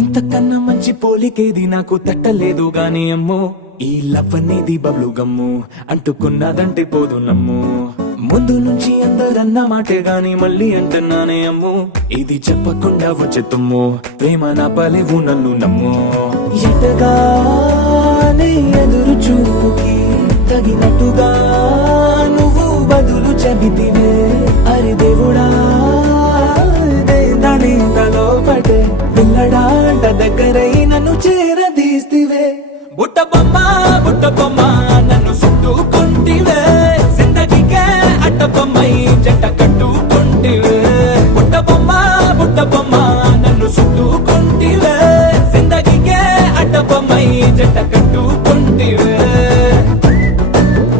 ఇంతకన్నా మంచి పోలికేది నాకు తట్టలేదు గాని అమ్మో, ఈ లవ్ అనేది బబ్లు గమ్ము, అంటుకున్నదంటే పోదు నమ్ము. ముందు నుంచి అందరన్న మాటే గాని మళ్ళీ అంటున్నానే అమ్ము, ఇది చెప్పకుండా వచ్చే తుమ్ము, ప్రేమ నా పలేవు నన్ను నమ్ము. ఎటగానే ఎదురు చూపుకి తగినట్టుగా నువ్వు బదులు చెబితివే, అరే దేవుడా దాని తలో పడే పిల్లడాంట దగ్గరై నన్ను చేరదీస్తివే. బుట్ట బొమ్మ నన్ను చుట్టూ